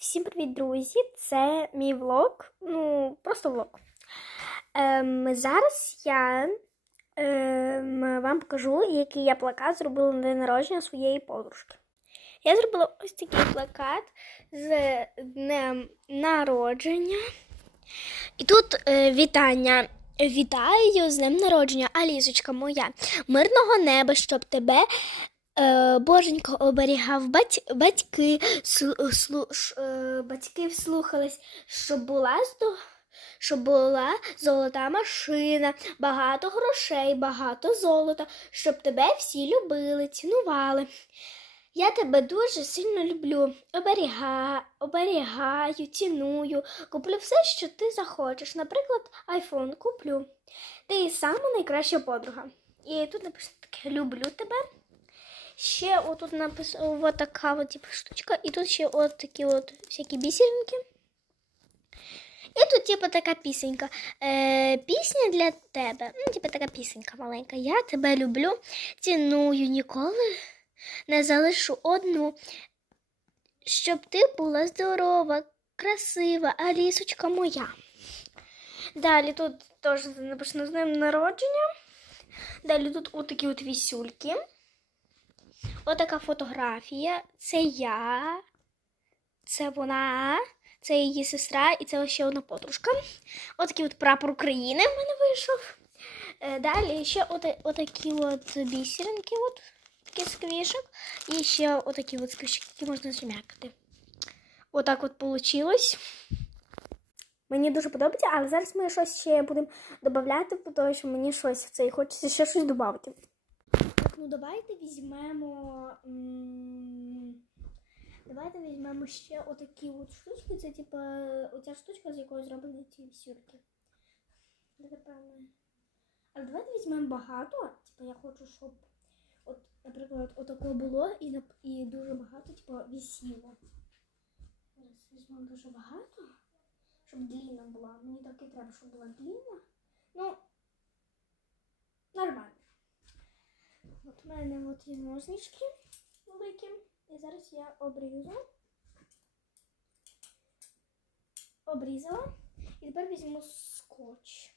Всім привіт, друзі! Це мій влог. Ну, просто влог. Ем, зараз я ем, вам покажу, який я плакат зробила на день народження своєї подружки. Я зробила ось такий плакат з днем народження. І тут е, вітання. Вітаю з днем народження, Алісочка моя. Мирного неба, щоб тебе боженько оберігав бать, батьки, слу, слу, ш, е, батьки вслухались, щоб була щоб була золота машина, багато грошей, багато золота, щоб тебе всі любили, цінували. Я тебе дуже сильно люблю, оберіга, оберігаю, ціную, куплю все, що ти захочеш. Наприклад, айфон куплю. Ти сама найкраща подруга. І тут написано таке люблю тебе. Ще отут написано вот така от, типу, штучка, і тут ще от такі от всякі бісеринки. І тут, типу, така пісенька. Е, пісня для тебе. Ну, типу, така пісенька маленька. Я тебе люблю, ціную ніколи не залишу одну, щоб ти була здорова, красива, Алісочка моя. Далі тут теж написано з днем народження. Далі тут отакі от вісюльки. Отака фотографія. Це я, це вона, це її сестра і це ще одна подружка. Отакий от прапор України в мене вийшов. Е, Далі ще ота- отакі от бісеринки. От такий сквішок. І ще отакі от сквішки, які можна зм'якати. Отак от вийшло. Мені дуже подобається, але зараз ми щось ще будемо додати, тому що мені щось в цей хочеться ще щось додати. Ну давайте візьмемо. Давайте візьмемо ще отакі от штучки. Це типа оця штучка, з якої зроблені ці сюрки. Але давайте візьмемо багато. Типа я хочу, щоб, от, наприклад, отако було і, і дуже багато, типа, висіло. Зараз візьмемо дуже багато, щоб длінна була. Мені так і треба, щоб була длінна. Ну, нормально. От мене от є ножнички великі. І зараз я обрізу. Обрізала. І тепер візьму скотч.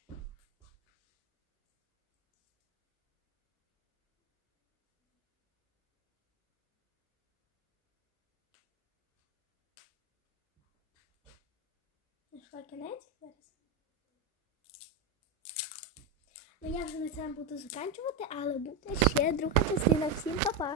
Знайшла кінець зараз. Ну я вже на цьому буду закінчувати, але буде ще друга частина. Всім па-па!